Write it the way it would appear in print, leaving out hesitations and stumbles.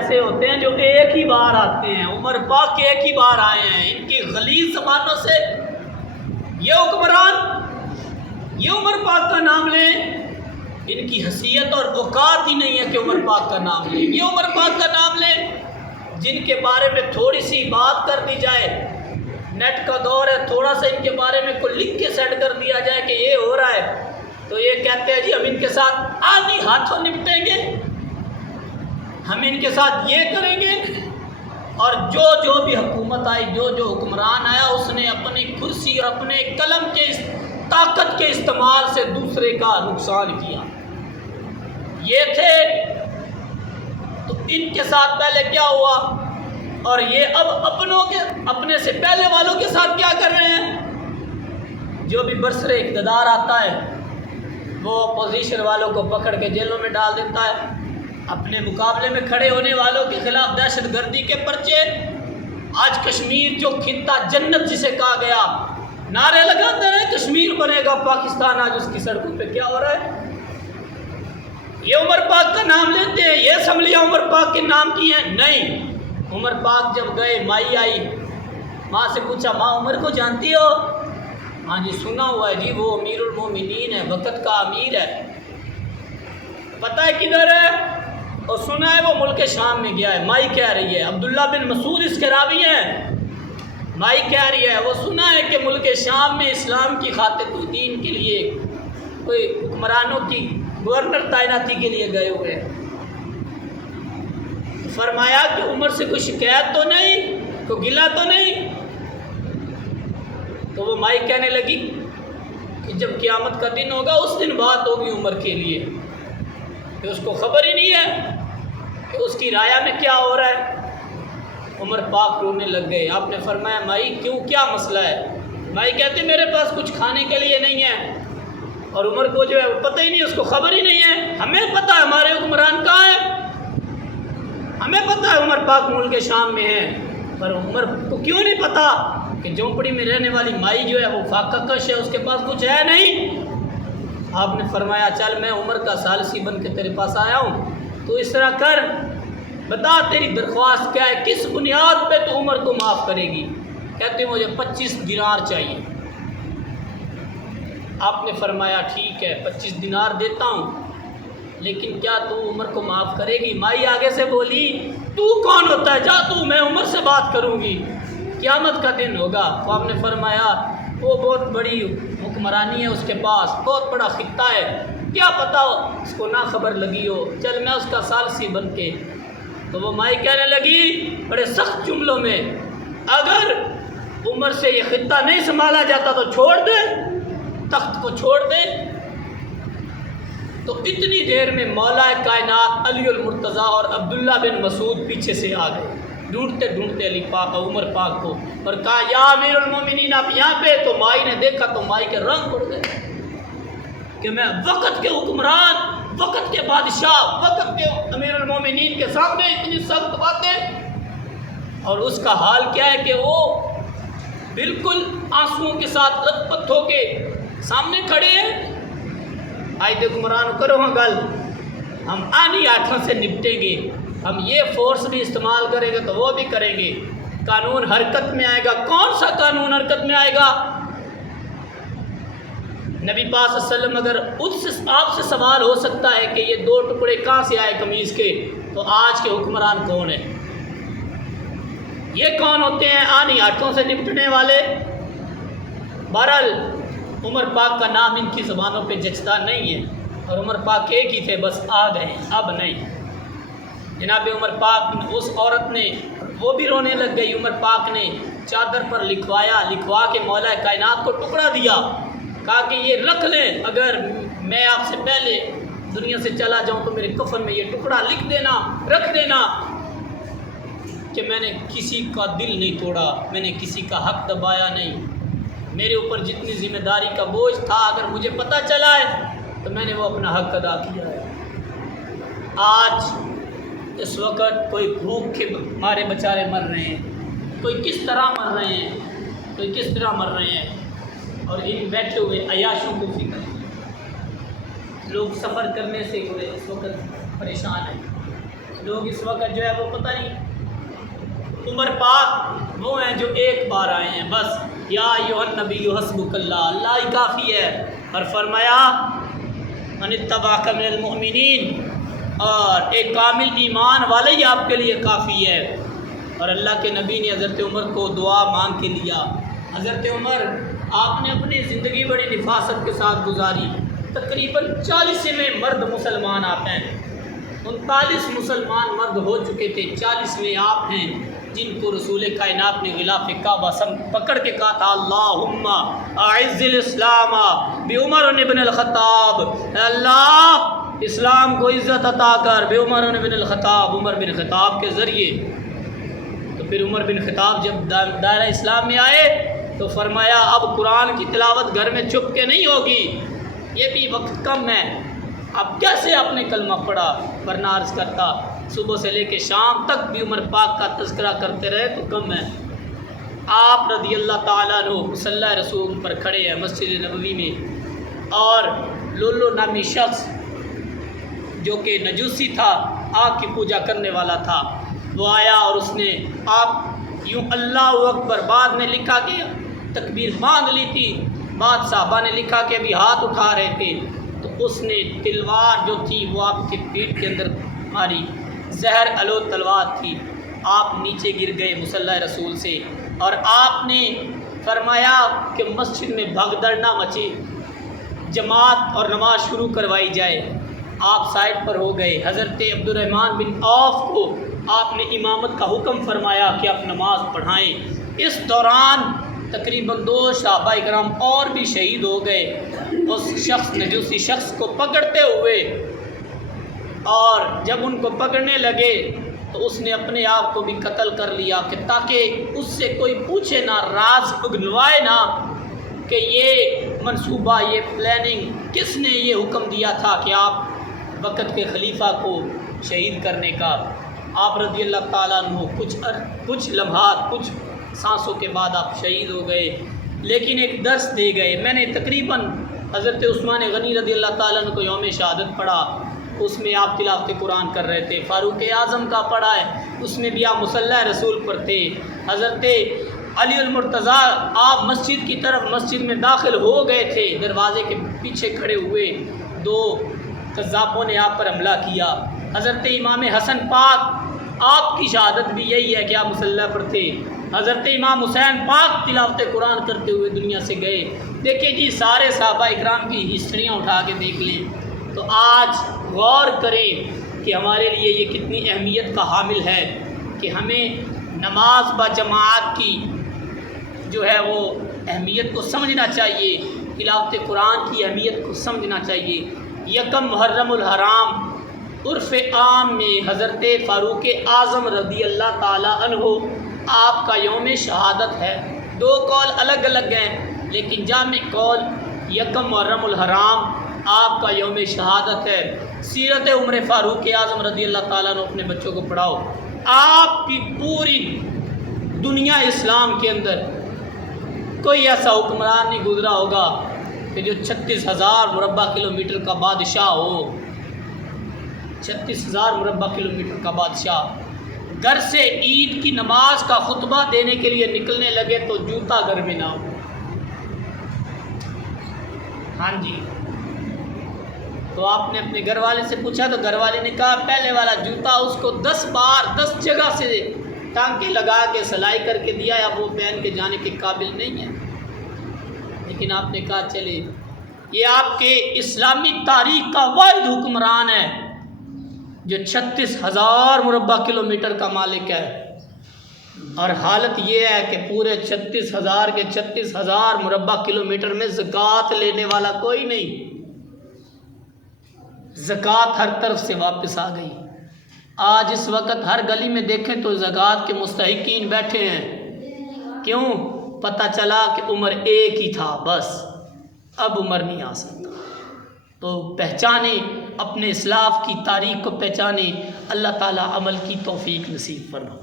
ایسے ہوتے ہیں جو ایک ہی بار آتے ہیں، عمر پاک کے ایک ہی بار آئے ہیں، ان کی غلیظ زبانوں سے یہ حکمران یہ عمر پاک کا نام لیں، ان کی حیثیت اور اوقات ہی نہیں ہے کہ عمر پاک کا نام لیں۔ یہ عمر پاک کا نام لیں جن کے بارے میں تھوڑی سی بات کر دی جائے، نیٹ کا دور ہے، تھوڑا سا ان کے بارے میں کوئی لکھ کے سیٹ کر دیا جائے کہ یہ ہو رہا ہے تو یہ کہتے ہیں جی ہم ان کے ساتھ آدھی ہاتھوں نپٹیں گے، ہم ان کے ساتھ یہ کریں گے۔ اور جو بھی حکومت آئی، جو حکمران آیا، اس نے اپنی کرسی اور اپنے قلم کے طاقت کے استعمال سے دوسرے کا نقصان کیا۔ یہ تھے تو ان کے ساتھ پہلے کیا ہوا، اور یہ اب اپنے سے پہلے والوں کے ساتھ کیا کر رہے ہیں۔ جو بھی برسر اقتدار آتا ہے وہ اپوزیشن والوں کو پکڑ کے جیلوں میں ڈال دیتا ہے، اپنے مقابلے میں کھڑے ہونے والوں کے خلاف دہشت گردی کے پرچے۔ آج کشمیر جو خطہ جنت جسے کہا گیا، نعرے لگاتے رہے کشمیر بنے گا پاکستان، آج اس کی سڑکوں پہ کیا ہو رہا ہے؟ یہ عمر پاک کا نام لیتے ہیں، یہ اسمبلیاں عمر پاک کے نام کی ہیں؟ نہیں۔ عمر پاک جب گئے، مائی آئی، ماں سے پوچھا ماں عمر کو جانتی ہو؟ ہاں جی سنا ہوا ہے جی، وہ امیر المومنین ہے، وقت کا امیر ہے۔ پتہ ہے کدھر ہے؟ اور سنا ہے وہ ملک شام میں گیا ہے۔ مائی کہہ رہی ہے، عبداللہ بن مسعود اس کے راوی ہیں، مائی کہہ رہی ہے وہ سنا ہے کہ ملک شام میں اسلام کی خاطر دین کے لیے کوئی حکمرانوں کی گورنر تعیناتی کے لیے گئے ہوئے۔ فرمایا کہ عمر سے کوئی شکایت تو نہیں، کوئی گلہ تو نہیں؟ تو وہ مائی کہنے لگی کہ جب قیامت کا دن ہوگا اس دن بات ہوگی عمر کے لیے، کہ اس کو خبر ہی نہیں ہے کہ اس کی رایا میں کیا ہو رہا ہے۔ عمر پاک رونے لگ گئے۔ آپ نے فرمایا مائی کیوں، کیا مسئلہ ہے؟ مائی کہتے میرے پاس کچھ کھانے کے لیے نہیں ہے، اور عمر کو جو ہے وہ پتہ ہی نہیں، اس کو خبر ہی نہیں ہے۔ ہمیں پتہ ہے ہمارے حکمران کہاں ہے، ہمیں پتہ ہے عمر پاک ملک شام میں ہے، پر عمر کو کیوں نہیں پتہ کہ جھونپڑی میں رہنے والی مائی جو ہے وہ فاقہ کش ہے، اس کے پاس کچھ ہے نہیں۔ آپ نے فرمایا چل میں عمر کا ثالثی بن کے تیرے پاس آیا ہوں، تو اس طرح کر، بتا تیری درخواست کیا ہے، کس بنیاد پہ تو عمر کو معاف کرے گی؟ کہتے مجھے 25 دینار چاہیے۔ آپ نے فرمایا ٹھیک ہے 25 دینار دیتا ہوں، لیکن کیا تو عمر کو معاف کرے گی؟ مائی آگے سے بولی تو کون ہوتا ہے، جا تو، میں عمر سے بات کروں گی، قیامت کا دن ہوگا۔ تو آپ نے فرمایا وہ بہت بڑی حکمرانی ہے اس کے پاس، بہت بڑا خطہ ہے، کیا پتہ اس کو نہ خبر لگی ہو، چل میں اس کا ثالثی بن کے۔ تو وہ مائی کہنے لگی بڑے سخت جملوں میں، اگر عمر سے یہ خطہ نہیں سنبھالا جاتا تو چھوڑ دے، تخت کو چھوڑ دے۔ تو اتنی دیر میں مولا کائنات علی المرتضیٰ اور عبداللہ بن مسعود پیچھے سے آ گئے، ڈھونڈتے ڈھونڈتے علی پاک عمر پاک کو، اور کہا یا امیر المومنین آپ یہاں پہ؟ تو مائی نے دیکھا تو مائی کے رنگ اڑ گئے کہ میں وقت کے حکمران، وقت کے بادشاہ، وقت کے امیر المومنین کے سامنے اتنی سخت باتیں، اور اس کا حال کیا ہے کہ وہ بالکل آنسوؤں کے ساتھ لت پت ہو کے سامنے کھڑے ہیں۔ آئی حکمران کرو ہاں گل، ہم آنی آٹھوں سے نپٹیں گے، ہم یہ فورس بھی استعمال کریں گے تو وہ بھی کریں گے، قانون حرکت میں آئے گا۔ کون سا قانون حرکت میں آئے گا؟ نبی پاک صلی اللہ علیہ وسلم اگر اس سے آپ سے سوال ہو سکتا ہے کہ یہ 2 ٹکڑے کہاں سے آئے قمیض کے، تو آج کے حکمران کون ہیں؟ یہ کون ہوتے ہیں آنی آٹھوں سے نپٹنے والے؟ بہرحال عمر پاک کا نام ان کی زبانوں پہ جچتا نہیں ہے، اور عمر پاک ایک ہی تھے، بس آ گئے، اب نہیں۔ جناب عمر پاک، اس عورت نے، وہ بھی رونے لگ گئی، عمر پاک نے چادر پر لکھوا کے مولا کائنات کو ٹکڑا دیا، کہا کہ یہ رکھ لیں، اگر میں آپ سے پہلے دنیا سے چلا جاؤں تو میرے کفن میں یہ ٹکڑا لکھ دینا، رکھ دینا کہ میں نے کسی کا دل نہیں توڑا، میں نے کسی کا حق دبایا نہیں، میرے اوپر جتنی ذمہ داری کا بوجھ تھا اگر مجھے پتہ چلا ہے تو میں نے وہ اپنا حق ادا کیا ہے۔ آج اس وقت کوئی بھوک کے مارے بیچارے مر رہے ہیں، کوئی کس طرح مر رہے ہیں، کوئی کس طرح مر رہے ہیں، اور ان بیٹھے ہوئے عیاشوں کو فکر ہے۔ لوگ سفر کرنے سے اس وقت پریشان ہیں، لوگ اس وقت جو ہے وہ پتہ نہیں، عمر پاک وہ ہیں جو ایک بار آئے ہیں بس، یا ایھا النبی حسبک اللہ، اللہ ہی کافی ہے، اور فرمایا من اتبعک من المؤمنین، اور ایک کامل ایمان والے ہی آپ کے لیے کافی ہے۔ اور اللہ کے نبی نے حضرت عمر کو دعا مانگ کے لیا۔ حضرت عمر آپ نے اپنی زندگی بڑی نفاست کے ساتھ گزاری، تقریباً 40ویں مرد مسلمان آپ ہیں، 39 مسلمان مرد ہو چکے تھے، 40ویں آپ ہیں جن کو رسول کائنات نے غلاف کعبہ پکڑ کے کہا تھا اللہم اعز الاسلام بعمر بن الخطاب، اللہ اسلام کو عزت عطا کر بے عمر بن الخطاب، عمر بن خطاب کے ذریعے۔ تو پھر عمر بن خطاب جب دائرہ اسلام میں آئے تو فرمایا اب قرآن کی تلاوت گھر میں چھپ کے نہیں ہوگی، یہ بھی وقت کم ہے، اب کیسے آپ نے کلمہ پڑھا؟ ورنہ عرض کرتا صبح سے لے کے شام تک بھی عمر پاک کا تذکرہ کرتے رہے تو کم ہے۔ آپ رضی اللہ تعالیٰ عنہ مصلی رسول پر کھڑے ہیں مسجد نبوی میں، اور لولو نامی شخص جو کہ نجوسی تھا، آگ کی پوجا کرنے والا تھا، وہ آیا اور اس نے آپ یوں اللہ اکبر، بعد میں لکھا کہ تکبیر باندھ لی تھی، بعد صحابہ نے لکھا کہ ابھی ہاتھ اٹھا رہے تھے، تو اس نے تلوار جو تھی وہ آپ کی پیٹھ کے اندر ماری، زہر الود تلوار تھی، آپ نیچے گر گئے مصلی رسول سے، اور آپ نے فرمایا کہ مسجد میں بھگدڑ نہ مچے، جماعت اور نماز شروع کروائی جائے۔ آپ سائڈ پر ہو گئے، حضرت عبد الرحمن بن عوف کو آپ نے امامت کا حکم فرمایا کہ آپ نماز پڑھائیں۔ اس دوران تقریباً 2 صحابہ کرام اور بھی شہید ہو گئے اس شخص نجوسی شخص کو پکڑتے ہوئے، اور جب ان کو پکڑنے لگے تو اس نے اپنے آپ کو بھی قتل کر لیا کہ تاکہ اس سے کوئی پوچھے نہ، راز اگنوائے نہ کہ یہ منصوبہ، یہ پلاننگ کس نے یہ حکم دیا تھا کہ آپ وقت کے خلیفہ کو شہید کرنے کا۔ آپ رضی اللہ تعالیٰ عنہ کچھ لمحات، کچھ سانسوں کے بعد آپ شہید ہو گئے، لیکن ایک درس دے گئے۔ میں نے تقریباً حضرت عثمان غنی رضی اللہ تعالیٰ عنہ کو یوم شہادت پڑھا، اس میں آپ تلاوت قرآن کر رہے تھے۔ فاروق اعظم کا پڑھا ہے، اس میں بھی آپ مصلی رسول پر تھے۔ حضرت علی المرتضیٰ آپ مسجد کی طرف مسجد میں داخل ہو گئے تھے، دروازے کے پیچھے کھڑے ہوئے، 2 قذافوں نے آپ پر حملہ کیا۔ حضرت امام حسن پاک آپ کی شہادت بھی یہی ہے کہ آپ مصلی پر تھے۔ حضرت امام حسین پاک تلاوت قرآن کرتے ہوئے دنیا سے گئے۔ دیکھیں جی، سارے صحابہ اکرام کی ہسٹریاں اٹھا کے دیکھ لیں تو آج غور کریں کہ ہمارے لیے یہ کتنی اہمیت کا حامل ہے کہ ہمیں نماز با جماعت کی جو ہے وہ اہمیت کو سمجھنا چاہیے، تلاوت قرآن کی اہمیت کو سمجھنا چاہیے۔ یکم محرم الحرام عرف عام میں حضرت فاروق اعظم رضی اللہ تعالیٰ عنہ آپ کا یوم شہادت ہے۔ 2 قول الگ الگ ہیں، لیکن جامع قول یکم محرم الحرام آپ کا یوم شہادت ہے۔ سیرت عمر فاروق اعظم رضی اللہ تعالیٰ عنہ اپنے بچوں کو پڑھاؤ۔ آپ کی پوری دنیا اسلام کے اندر کوئی ایسا حکمران نہیں گزرا ہوگا کہ جو 36,000 مربع کلومیٹر کا بادشاہ ہو، 36,000 مربع کلومیٹر کا بادشاہ گھر سے عید کی نماز کا خطبہ دینے کے لیے نکلنے لگے تو جوتا گھر میں نہ ہو۔ ہاں جی، تو آپ نے اپنے گھر والے سے پوچھا تو گھر والے نے کہا پہلے والا جوتا اس کو 10 بار 10 جگہ سے ٹانکے لگا کے سلائی کر کے دیا ہے، اب وہ پہن کے جانے کے قابل نہیں ہے۔ لیکن آپ نے کہا چلے، یہ آپ کے اسلامی تاریخ کا واحد حکمران ہے جو 36,000 مربع کلومیٹر کا مالک ہے، اور حالت یہ ہے کہ پورے 36,000 کے 36,000 مربع کلومیٹر میں زکوٰۃ لینے والا کوئی نہیں۔ زکوٰۃ ہر طرف سے واپس آ گئی۔ آج اس وقت ہر گلی میں دیکھیں تو زکوٰۃ کے مستحقین بیٹھے ہیں۔ کیوں؟ پتہ چلا کہ عمر ایک ہی تھا، بس اب عمر نہیں آ سکتا۔ تو پہچانے اپنے اسلاف کی تاریخ کو، پہچانے۔ اللہ تعالیٰ عمل کی توفیق نصیب فرمائے۔